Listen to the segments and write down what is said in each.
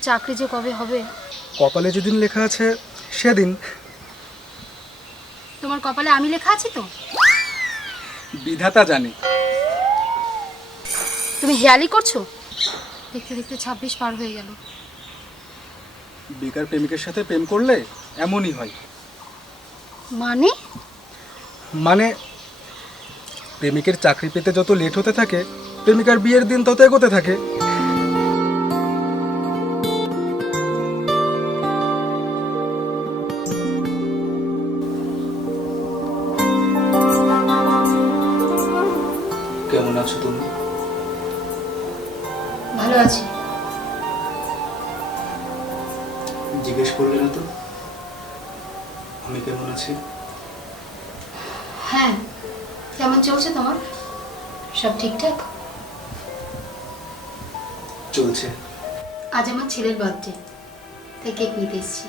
চাকরি যে কবে হবে? কপালে যেদিন লেখা আছে সেদিন। তোমার কপালে আমি লেখা আছি তো? বিধাতা জানে। তুমি হেয়ালি করছ? দেখতে দেখতে ছাব্বিশ পার হয়ে গেল। বেকার প্রেমিকের সাথে প্রেম করলে এমনই হয়। মানে? মানে প্রেমিকের চাকরি পেতে যত লেট হতে থাকে প্রেমিকার বিয়ের দিন তত এগোতে থাকে। জিজ্ঞেস করলে না তো? আমি কেমন আছি? হ্যাঁ কেমন চলছে তোমার? সব ঠিকঠাক? চলছে। আজ আমার ছেলের বার্থডে তাই কেক নিতে এসেছি।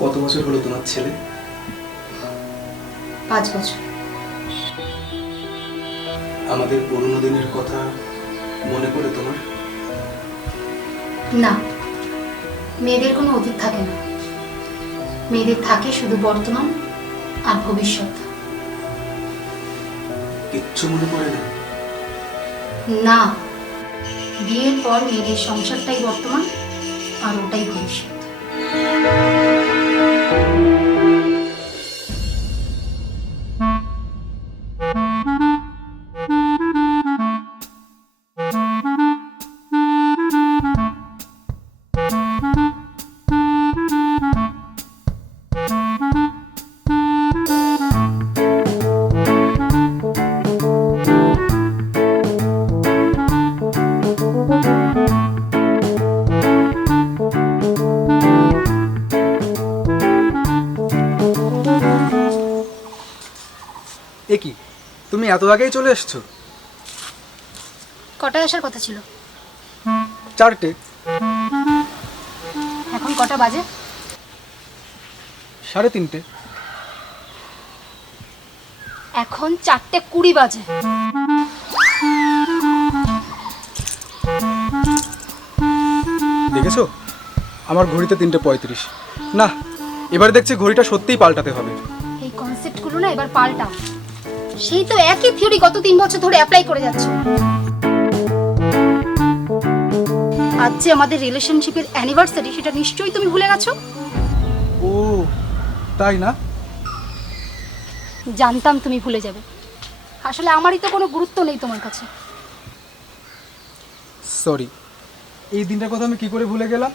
কত বছর হলো তোমার ছেলে? পাঁচ বছর। আমাদের পুরনো দিনের কথা মনে পড়ে তোমার? না। মেয়েদের কোনো অতীত থাকে না। মেয়েদের থাকে শুধু বর্তমান আর ভবিষ্যৎ। কিচ্ছু মনে না। না বিয়ের পর মেয়েদের সংসারটাই বর্তমান আর ওটাই ভবিষ্যৎ। এত আগেই চলে এসছো? কটায় আসার কথা ছিল? চারটে। এখন কটা বাজে? সাড়ে তিনটে। এখন চারটে কুড়ি বাজে। দেখেছ? আমার ঘড়িতে তিনটে পঁয়ত্রিশ। না এবার দেখছি ঘড়িটা সত্যিই পাল্টাতে হবে। এই কনসেপ্টগুলো না এবার পাল্টাও। সেই তো একই থিওরি গত তিন বছর ধরে অ্যাপ্লাই করে যাচ্ছ। আজ যে আমাদের রিলেশনশিপের অ্যানিভার্সারি সেটা নিশ্চয়ই তুমি ভুলে গেছো? ও তাই না? জানতাম তুমি ভুলে যাবে। আসলে আমারই তো কোনো গুরুত্ব নেই তোমার কাছে। সরি এই দিনটার কথা আমি কি করে ভুলে গেলাম?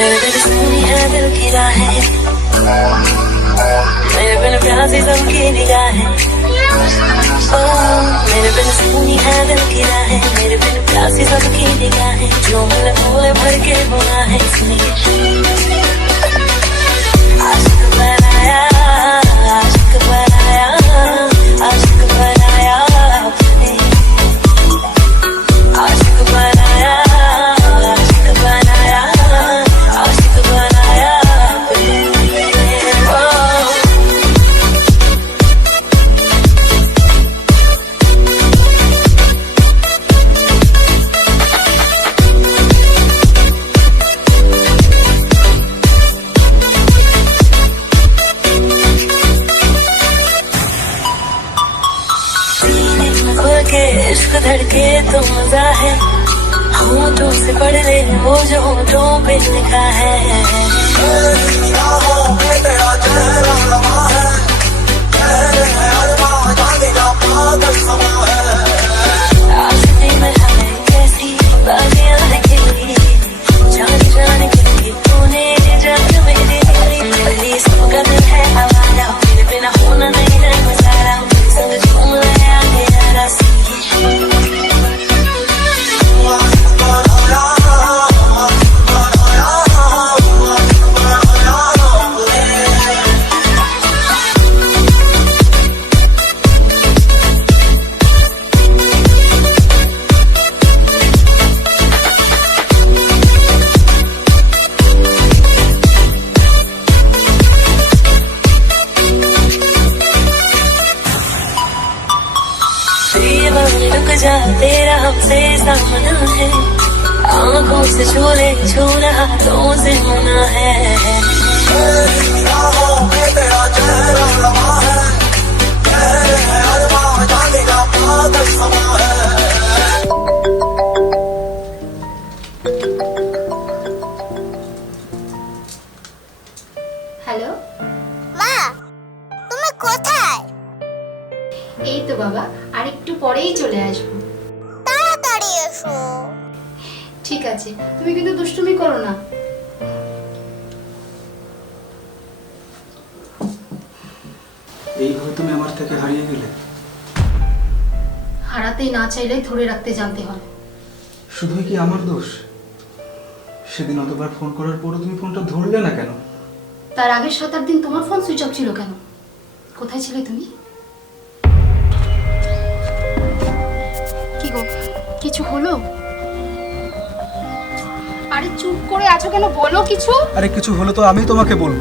मेरे बिन सुनी है दिल की राहें मेरे बिन प्यासी सबकी निगाहें। मेरे बिन सुनी है दिल भर के बुना है। सुनिए। जो मज़ा है हूँ तो उसे पढ़ ले वो जो होटों पे लिखा है। से झूले छू रहा तो से होना है तेरा चेहरा ঠিক আছে তুমি কিন্তু দুষ্টুমি করো না। এইভাবে তুমি আমার থেকে হারিয়ে গেলে? হারাতেই না চাইলে ধরে রাখতে জানতে হয়। শুধুই কি আমার দোষ? সেদিন অতবার ফোন করার পরও তুমি ফোনটা ধরলে না কেন? তার আগের সাত আট দিন তোমার ফোন সুইচ অফ ছিল কেন? কোথায় ছিলে তুমি? কি গো কিছু হলো? আরে চুপ করে আছো কেন? বলো কিছু। আরে কিছু হলো তো আমি তোমাকে বলব।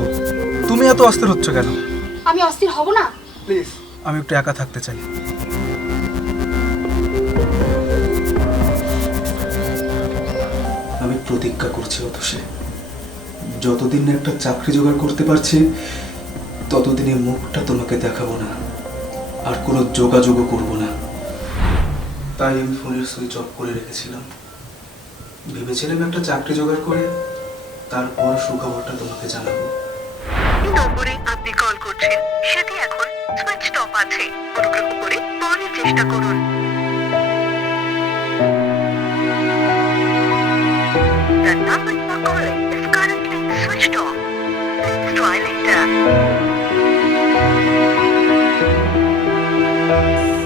তুমি এত অস্থির হচ্ছ কেন? আমি অস্থির হব না? প্লিজ। আমি একটু একা থাকতে চাই। আমি প্রতিজ্ঞা করছি অতসে। যতদিন না একটা চাকরি জোগাড় করতে পারছি ততদিনে মুখটা তোমাকে দেখাবো না। আর কোনো যোগাযোগও করব না। তাই আমি ফোনের সুইচ অফ করে রেখেছিলাম। ভেবেছিলাম একটা চাকরি জোগাড় করে তারপর সুখবরটা তোমাকে জানাব। নম্বরে আপনি কল করছেন। সেটি এখন সুইচ অফ আছে। অনুগ্রহ করে পরে চেষ্টা করুন। The number you are calling is currently switched off. Please try later.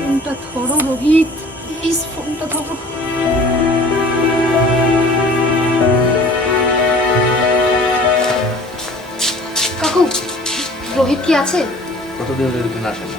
ফোনটা ধরো রোহিত। প্লিজ ফোনটা ধরো। রোহিত কি আছে? কতদিন রোহিত আসে না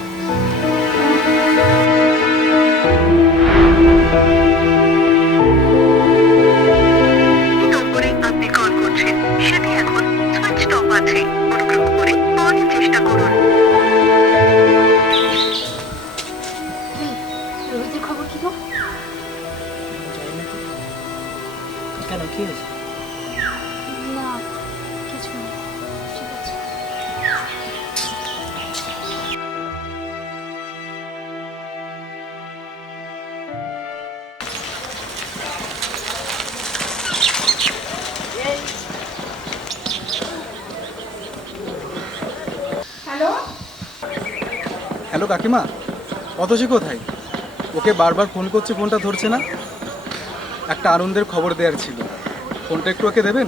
হ্যালো কাকিমা অতসী কোথায়? ওকে বারবার ফোন করছে ফোনটা ধরছে না। একটা আনন্দের খবর দেওয়ার ছিল। ফোনটা একটু ওকে দেবেন?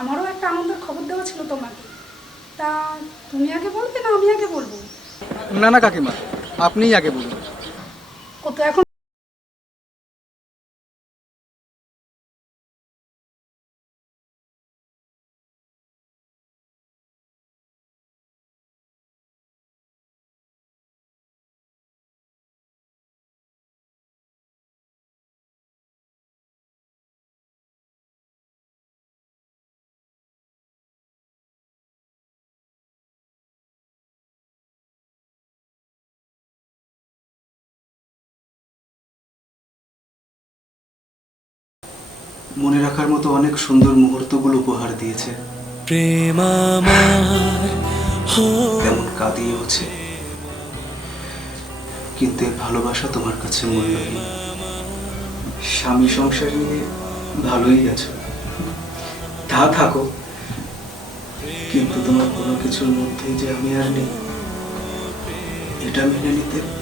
আমারও একটা আনন্দের খবর দেওয়া ছিল তোমাকে। তা তুমি আগে বলবে না আমি আগে বলব? না না কাকিমা আপনিই আগে বলুন। ও তো এখন মনে রাখার মতো অনেক সুন্দর মুহূর্তগুলো উপহার দিয়েছে। প্রেম কিন্তু ভালোবাসা তোমার কাছে মূল্যহীন। স্বামী সংসার নিয়ে ভালোই আছো। তা থাকো। কিন্তু তোমার কোনো কিছুর মধ্যেই যে আমি আর নেই এটা মেনে নিতে